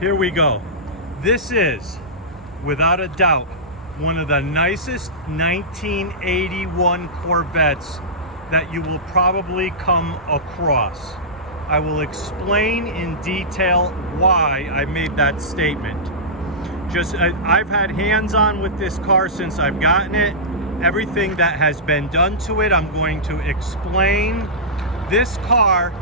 Here we go. This is, without a doubt, one of the nicest 1981 Corvettes that you will probably come across. I will explain in detail why I made that statement. I've had hands-on with this car since I've gotten it. Everything that has been done to it, I'm going to explain. This car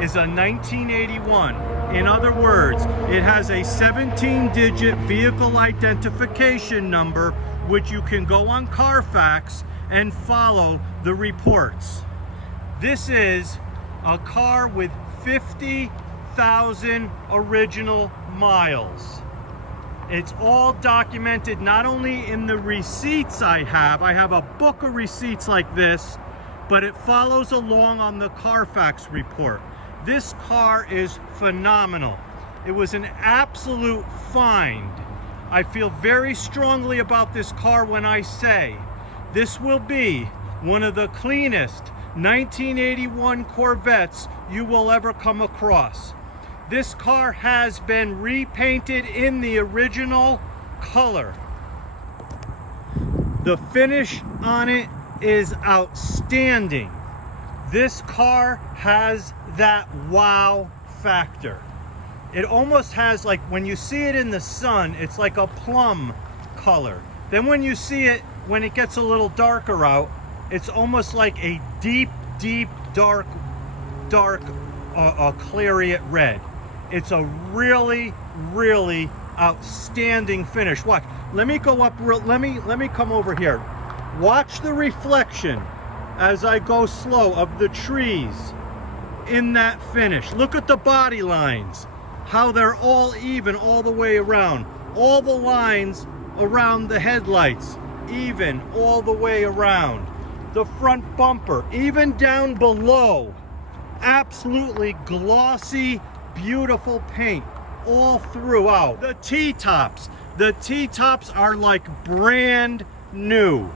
is a 1981. In other words, it has a 17-digit vehicle identification number, which you can go on Carfax and follow the reports. This is a car with 50,000 original miles. It's all documented not only in the receipts I have a book of receipts like this, but it follows along on the Carfax report. This car is phenomenal. It was an absolute find. I feel very strongly about this car when I say this will be one of the cleanest 1981 Corvettes you will ever come across. This car has been repainted in the original color. The finish on it is outstanding. This car has that wow factor. It almost has, like, when you see it in the sun, it's like a plum color. Then when you see it, when it gets a little darker out, it's almost like a deep, dark clariot red. It's a really outstanding finish. Watch. Let me go up. Let me come over here. Watch the reflection as I go slow of the trees in that finish. Look at the body lines, how they're all even all the way around. All the lines around the headlights, even all the way around. The front bumper, even down below, absolutely glossy, beautiful paint all throughout. The T-tops are like brand new.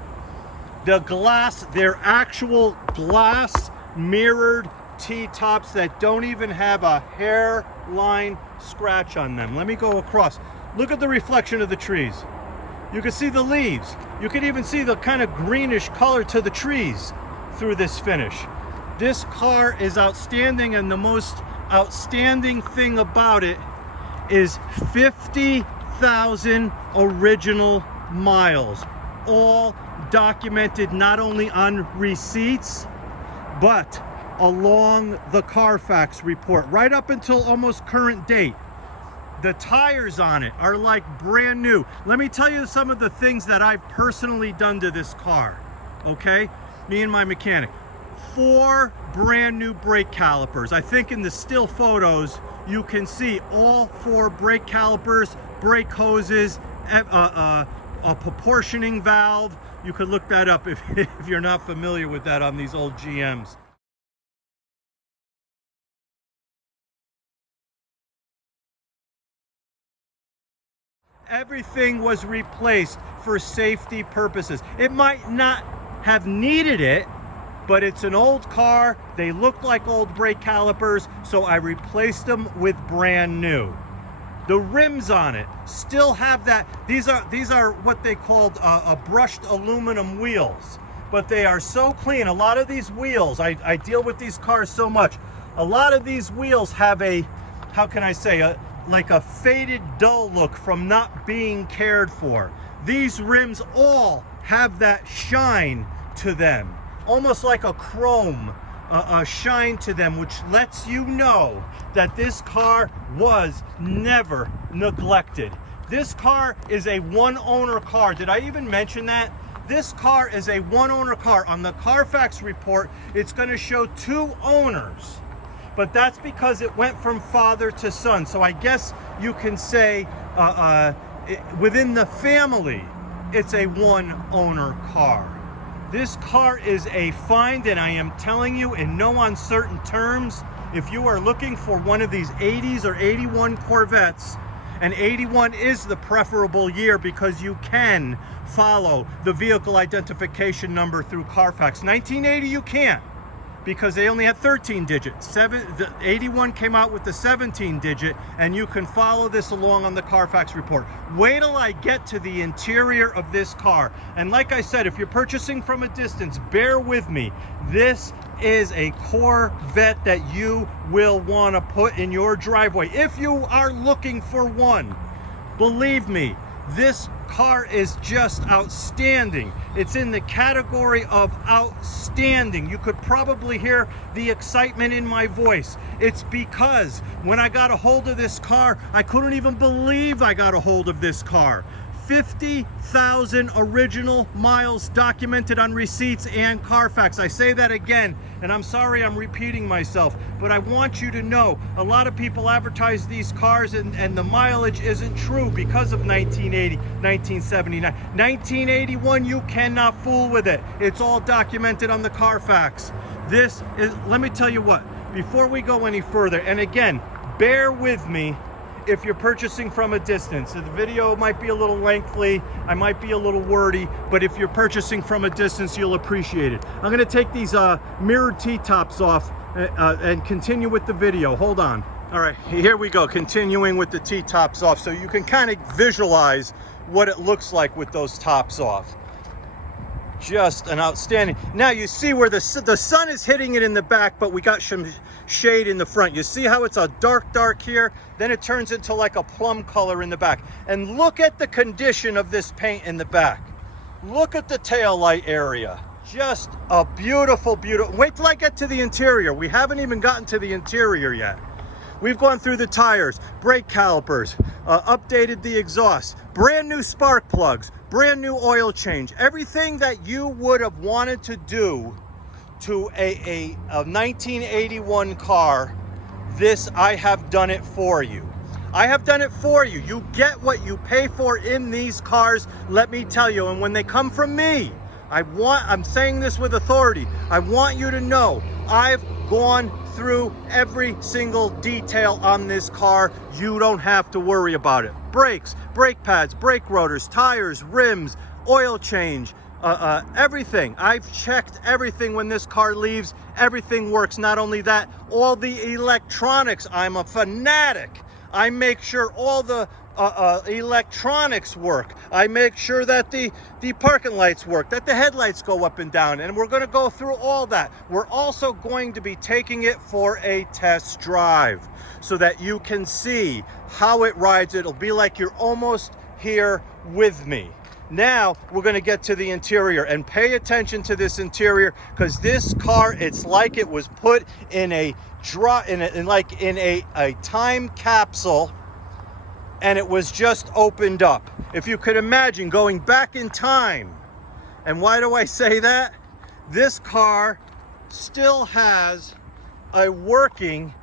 The glass, they're actual glass mirrored T-tops that don't even have a hairline scratch on them. Let me go across. Look at the reflection of the trees. You can see the leaves. You can even see the kind of greenish color to the trees through this finish. This car is outstanding, and the most outstanding thing about it is 50,000 original miles, all documented not only on receipts, but along the Carfax report, right up until almost current date. The tires on it are like brand new. Let me tell you some of the things that I've personally done to this car, okay? Me and my mechanic. 4 brand new brake calipers. I think in the still photos, you can see all 4 brake calipers, brake hoses, a proportioning valve. You could look that up if you're not familiar with that on these old GMs. Everything was replaced for safety purposes. It might not have needed it, but it's an old car. They look like old brake calipers, so I replaced them with brand new. The rims on it still have that. These are what they called brushed aluminum wheels, but they are so clean. A lot of these wheels, I deal with these cars so much. A lot of these wheels have a, how can I say, like a faded, dull look from not being cared for. These rims all have that shine to them, almost like a chrome shine to them, which lets you know that this car was never neglected. This car is a one-owner car. Did I even mention that? This car is a one-owner car. On the Carfax report, it's going to show 2 owners. But that's because it went from father to son. So I guess you can say within the family, it's a one-owner car. This car is a find, and I am telling you in no uncertain terms, if you are looking for one of these 80s or 81 Corvettes, and 81 is the preferable year because you can follow the vehicle identification number through Carfax. 1980 you can't. because they only had 13 digits. The 81 came out with the 17 digit, and you can follow this along on the Carfax report. Wait till I get to the interior of this car. And like I said, if you're purchasing from a distance, bear with me. This is a Corvette that you will want to put in your driveway if you are looking for one. Believe me, this car is just outstanding. It's in the category of outstanding. You could probably hear the excitement in my voice. It's because when I got a hold of this car, I couldn't even believe I got a hold of this car. 50,000 original miles documented on receipts and Carfax. I say that again, and I'm sorry I'm repeating myself, but I want you to know a lot of people advertise these cars and the mileage isn't true because of 1980, 1979. 1981, you cannot fool with it. It's all documented on the Carfax. This is, let me tell you what, before we go any further, and again, bear with me if you're purchasing from a distance. The video might be a little lengthy, I might be a little wordy, but if you're purchasing from a distance, you'll appreciate it. I'm gonna take these mirrored T-tops off and continue with the video. Hold on. All right, here we go, continuing with the T-tops off so you can kind of visualize what it looks like with those tops off. Just an outstanding. Now you see where the sun is hitting it in the back, but we got some shade in the front. You see how it's a dark here, then it turns into like a plum color in the back. And look at the condition of this paint in the back. Look at the tail light area. Just a beautiful wait till I get to the interior. We haven't even gotten to the interior yet. We've gone through the tires, brake calipers, updated the exhaust, brand new spark plugs, brand new oil change. Everything that you would have wanted to do to a 1981 car, this, I have done it for you. I have done it for you. You get what you pay for in these cars, let me tell you. And when they come from me, I'm saying this with authority, I want you to know I've gone through every single detail on this car. You don't have to worry about it. Brakes, brake pads, brake rotors, tires, rims, oil change, everything. I've checked everything when this car leaves. Everything works. Not only that, all the electronics, I'm a fanatic. I make sure all the electronics work. I make sure that the parking lights work, that the headlights go up and down, and we're going to go through all that. We're also going to be taking it for a test drive so that you can see how it rides. It'll be like you're almost here with me. Now we're going to get to the interior, and pay attention to this interior, because this car, it's like it was put in a time capsule, and it was just opened up. If you could imagine going back in time. And why do I say that? This car still has a working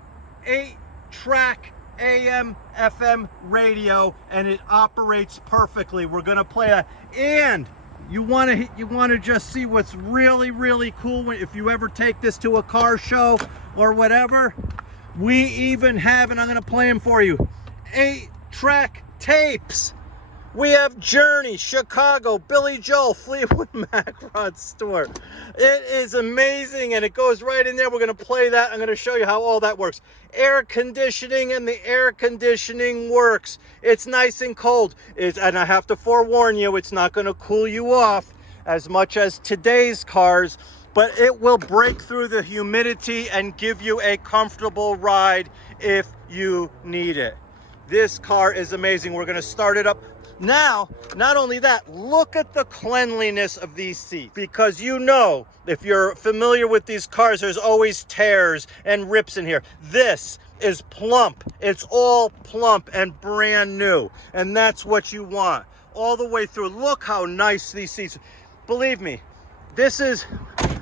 8-track AM FM radio, and it operates perfectly. We're gonna play that. And you want to just see what's really cool if you ever take this to a car show or whatever. We even have, and I'm gonna play them for you, 8-track tapes. We have Journey, Chicago, Billy Joel, Fleetwood Mac, Rod Stewart. It is amazing, and it goes right in there. We're going to play that. I'm going to show you how all that works. Air conditioning, and the air conditioning works. It's nice and cold. And I have to forewarn you, it's not going to cool you off as much as today's cars, but it will break through the humidity and give you a comfortable ride if you need it. This car is amazing. We're going to start it up. Now, not only that, look at the cleanliness of these seats, because you know, if you're familiar with these cars, there's always tears and rips in here. This is plump. It's all plump and brand new, and that's what you want all the way through. Look how nice these seats. Believe me, this is,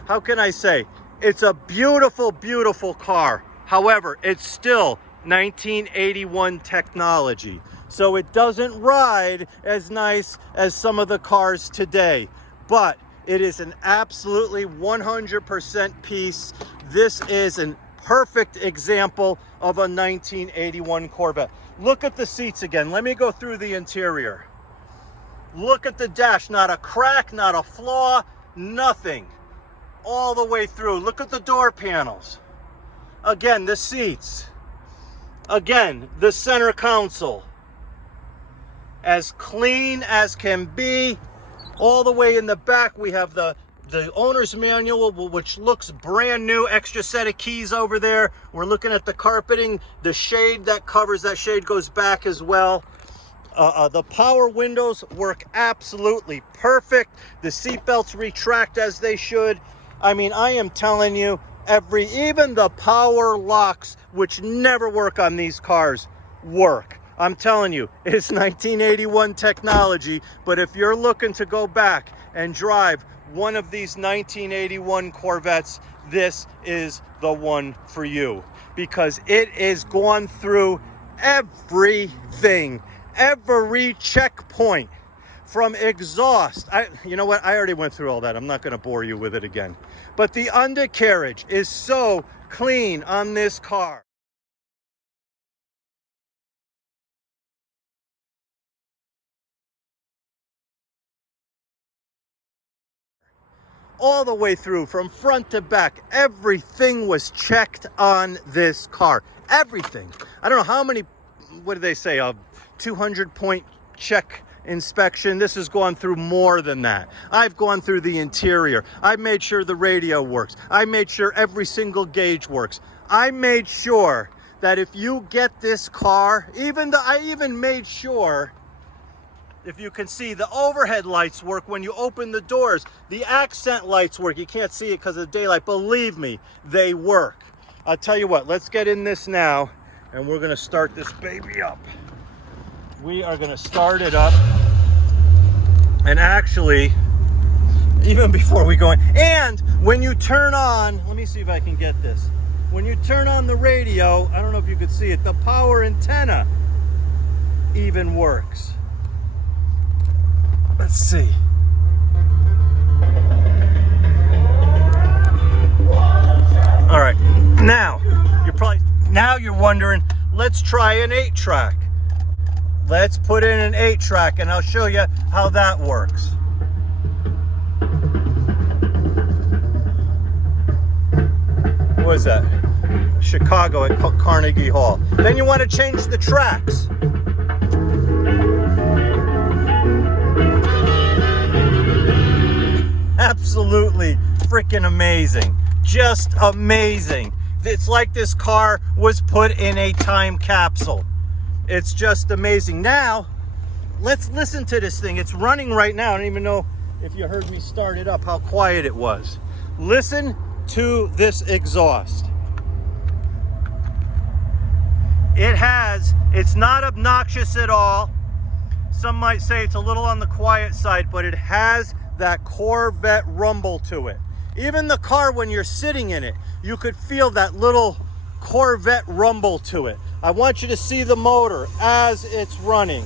how can I say, it's a beautiful car. However, it's still 1981 technology, so it doesn't ride as nice as some of the cars today, but it is an absolutely 100% piece. This is a perfect example of a 1981 Corvette. Look at the seats again. Let me go through the interior. Look at the dash. Not a crack, not a flaw, nothing. all the way through. Look at the door panels. Again, the seats. Again, the center console. As clean as can be. All the way in the back, we have the owner's manual, which looks brand new. Extra set of keys over there. We're looking at the carpeting. The shade that covers that shade goes back as well. The power windows work absolutely perfect. The seat belts retract as they should. I mean, I am telling you, even the power locks, which never work on these cars, work. I'm telling you, it's 1981 technology, but if you're looking to go back and drive one of these 1981 Corvettes, this is the one for you, because it is gone through everything, every checkpoint, from exhaust. You know what? I already went through all that. I'm not going to bore you with it again. But the undercarriage is so clean on this car. All the way through, from front to back, everything was checked on this car. Everything. I don't know how many, what did they say, a 200-point check inspection. This has gone through more than that. I've gone through the interior. I made sure the radio works. I made sure every single gauge works. I made sure that if you get this car, I even made sure, if you can see, the overhead lights work when you open the doors. The accent lights work. You can't see it because of the daylight. Believe me, they work. I'll tell you what, let's get in this now, and we're going to start this baby up. We are going to start it up. And actually, even before we go in, and when you turn on, let me see if I can get this. When you turn on the radio, I don't know if you could see it, the power antenna even works. Let's see. All right, now you're wondering, let's try an 8-track. Let's put in an 8-track, and I'll show you how that works. What is that? Chicago at Carnegie Hall. Then you want to change the tracks. Absolutely freaking amazing. Just amazing. It's like this car was put in a time capsule. It's just amazing. Now, let's listen to this thing. It's running right now. I don't even know if you heard me start it up, how quiet it was. Listen to this exhaust. It's not obnoxious at all. Some might say it's a little on the quiet side, but it has that Corvette rumble to it. Even the car, when you're sitting in it, you could feel that little Corvette rumble to it. I want you to see the motor as it's running.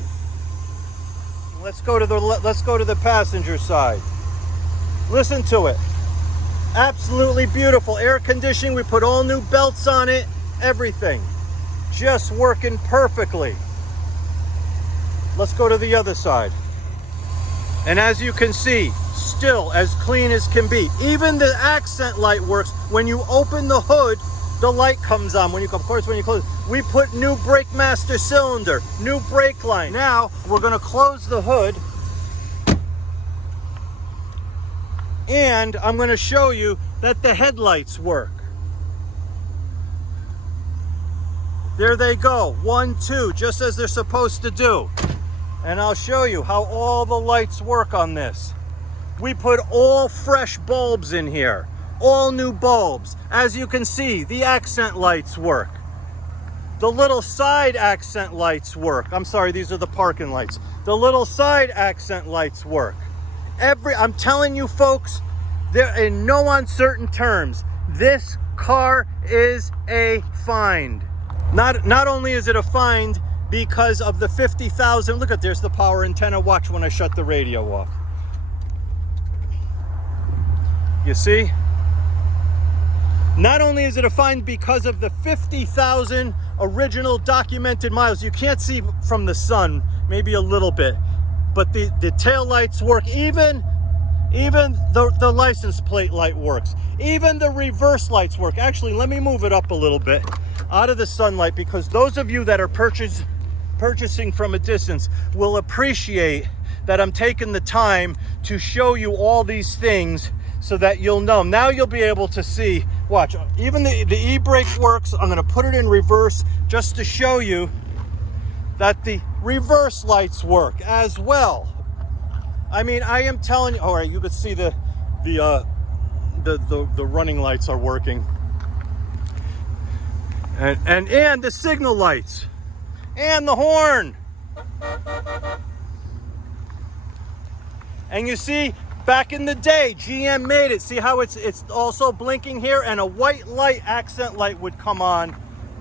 Let's go to the passenger side. Listen to it. Absolutely beautiful. Air conditioning, we put all new belts on it, everything. Just working perfectly. Let's go to the other side. And as you can see, still as clean as can be. Even the accent light works. When you open the hood, the light comes on. When you close, we put new brake master cylinder, new brake line. Now we're going to close the hood, and I'm going to show you that the headlights work. There they go, 1, 2, just as they're supposed to do. And I'll show you how all the lights work on this. We put all fresh bulbs in here, all new bulbs. As you can see, the accent lights work. The little side accent lights work. I'm sorry, these are the parking lights. The little side accent lights work. I'm telling you folks, they're in no uncertain terms, this car is a find. Not only is it a find because of the 50,000, look at, there's the power antenna. Watch when I shut the radio off. You see? Not only is it a find because of the 50,000 original documented miles. You can't see from the sun, maybe a little bit, but the tail lights work. Even Even the license plate light works. Even the reverse lights work. Actually, let me move it up a little bit out of the sunlight, because those of you that are purchasing from a distance will appreciate that I'm taking the time to show you all these things so that you'll know. Now you'll be able to see. Watch, even the e-brake works. I'm going to put it in reverse just to show you that the reverse lights work as well. I mean, I am telling you. All right, you can see the running lights are working, and the signal lights, and the horn. And you see, back in the day, GM made it. See how it's also blinking here, and a white light, accent light, would come on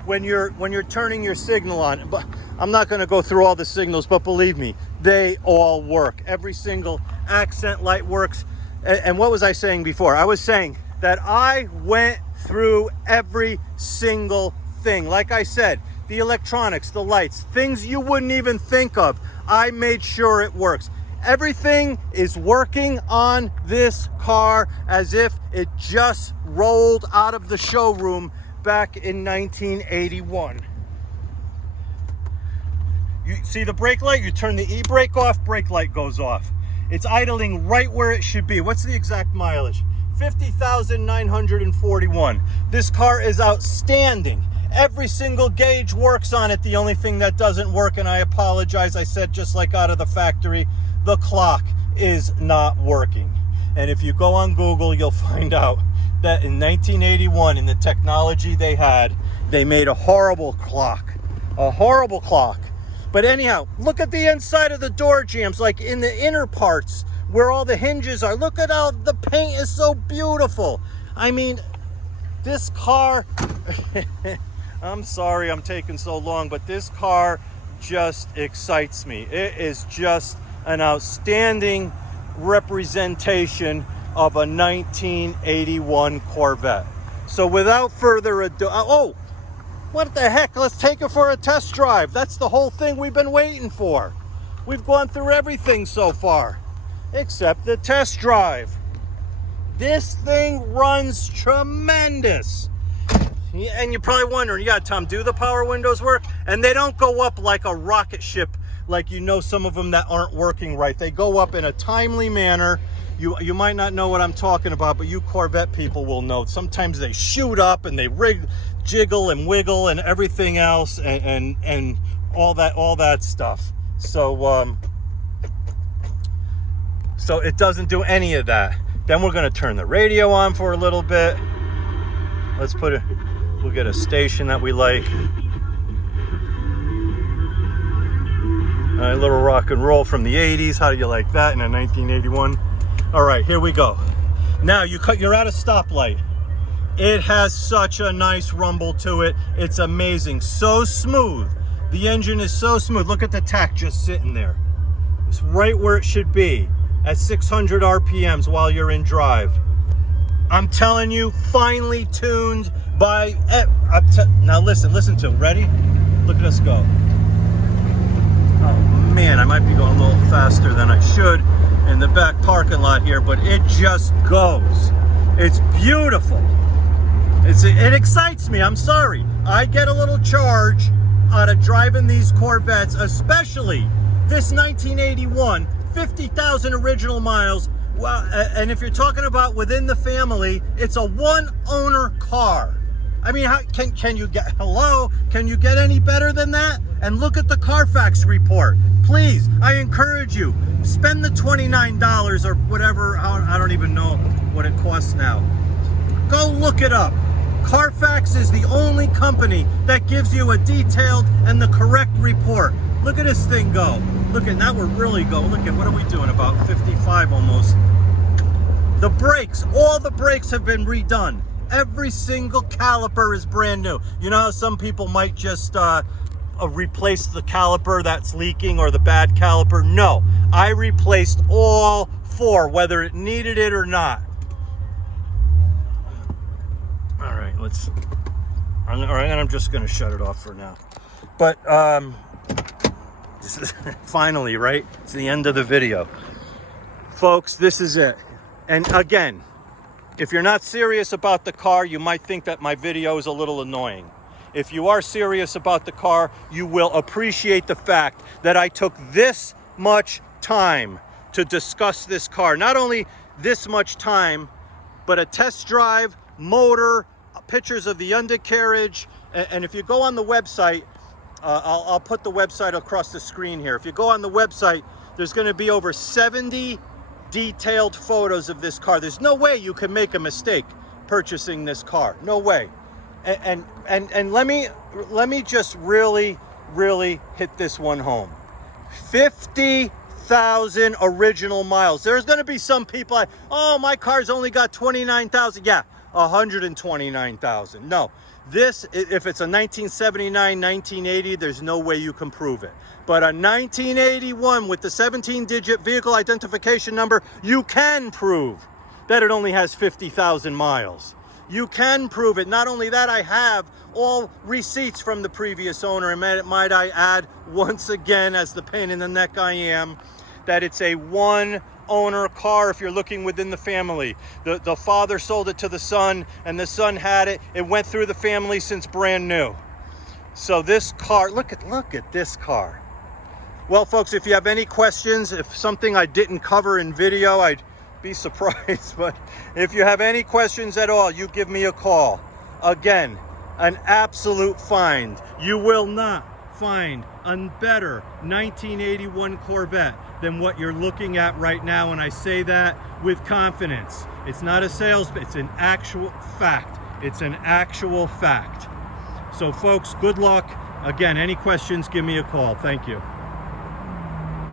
when you're turning your signal on. But I'm not going to go through all the signals, but believe me, they all work. Every single accent light works. And what was I saying before? I was saying that I went through every single thing. Like I said, the electronics, the lights, things you wouldn't even think of. I made sure it works. Everything is working on this car as if it just rolled out of the showroom back in 1981. You see the brake light? You turn the e-brake off, brake light goes off. It's idling right where it should be. What's the exact mileage? 50,941. This car is outstanding. Every single gauge works on it. The only thing that doesn't work, and I apologize, I said just like out of the factory, the clock is not working. And if you go on Google, you'll find out that in 1981, in the technology they had, they made a horrible clock. A horrible clock. But anyhow, look at the inside of the door jambs, like in the inner parts where all the hinges are. Look at how the paint is so beautiful. I mean, this car, I'm sorry I'm taking so long, but this car just excites me. It is just an outstanding representation of a 1981 Corvette. So without further ado, oh, what the heck? Let's take it for a test drive. That's the whole thing we've been waiting for. We've gone through everything so far, except the test drive. This thing runs tremendous. And you're probably wondering, yeah, Tom, do the power windows work? And they don't go up like a rocket ship, like you know some of them that aren't working right. They go up in a timely manner. You might not know what I'm talking about, but you Corvette people will know. Sometimes they shoot up and they jiggle and wiggle and everything else, and all that stuff. So so it doesn't do any of that. Then we're going to turn the radio on for a little bit. We'll get a station that we like. All right, a little rock and roll from the 80s. How do you like that in a 1981? All right, here we go. Now you're at a stoplight. It has such a nice rumble to it. It's amazing. So smooth. The engine is so smooth. Look at the tach just sitting there. It's right where it should be at 600 RPMs while you're in drive. I'm telling you, finely tuned by... Now listen to it. Ready? Look at us go. Oh man, I might be going a little faster than I should in the back parking lot here, but it just goes. It's beautiful. It excites me. I'm sorry. I get a little charge out of driving these Corvettes, especially this 1981, 50,000 original miles. Well, and if you're talking about within the family, it's a one-owner car. I mean, can you get any better than that? And look at the Carfax report. Please, I encourage you, spend the $29 or whatever. I don't even know what it costs now. Go look it up. Carfax is the only company that gives you a detailed and the correct report. Look at this thing go. Look at, now we're really going. Look at, what are we doing? About 55 almost. The brakes, all the brakes have been redone. Every single caliper is brand new. You know how some people might just replace the caliper that's leaking or the bad caliper? No, I replaced all four, whether it needed it or not. All right, I'm just gonna shut it off for now. But finally, right? It's the end of the video. Folks, this is it. And again, if you're not serious about the car, you might think that my video is a little annoying. If you are serious about the car, you will appreciate the fact that I took this much time to discuss this car. Not only this much time, but a test drive, motor, pictures of the undercarriage. And if you go on the website, I'll put the website across the screen here. If you go on the website, there's going to be over 70 detailed photos of this car. There's no way you can make a mistake purchasing this car. No way. And let me just really hit this one home. 50,000 original miles. There's going to be some people like, oh, my car's only got 29,000. Yeah, 129,000. No, this, if it's a 1979, 1980, there's no way you can prove it. But a 1981 with the 17-digit vehicle identification number, you can prove that it only has 50,000 miles. You can prove it. Not only that, I have all receipts from the previous owner, and might I add, once again, as the pain in the neck I am, that it's a one-owner car if you're looking within the family. The father sold it to the son, and the son had it. It went through the family since brand new. So this car, look at this car. Well, folks, if you have any questions, if something I didn't cover in video, I'd be surprised. But if you have any questions at all, you give me a call. Again, an absolute find. You will not find a better 1981 Corvette than what you're looking at right now, and I say that with confidence. It's not a sales, it's an actual fact. It's an actual fact. So folks, good luck. Again, any questions, give me a call. Thank you.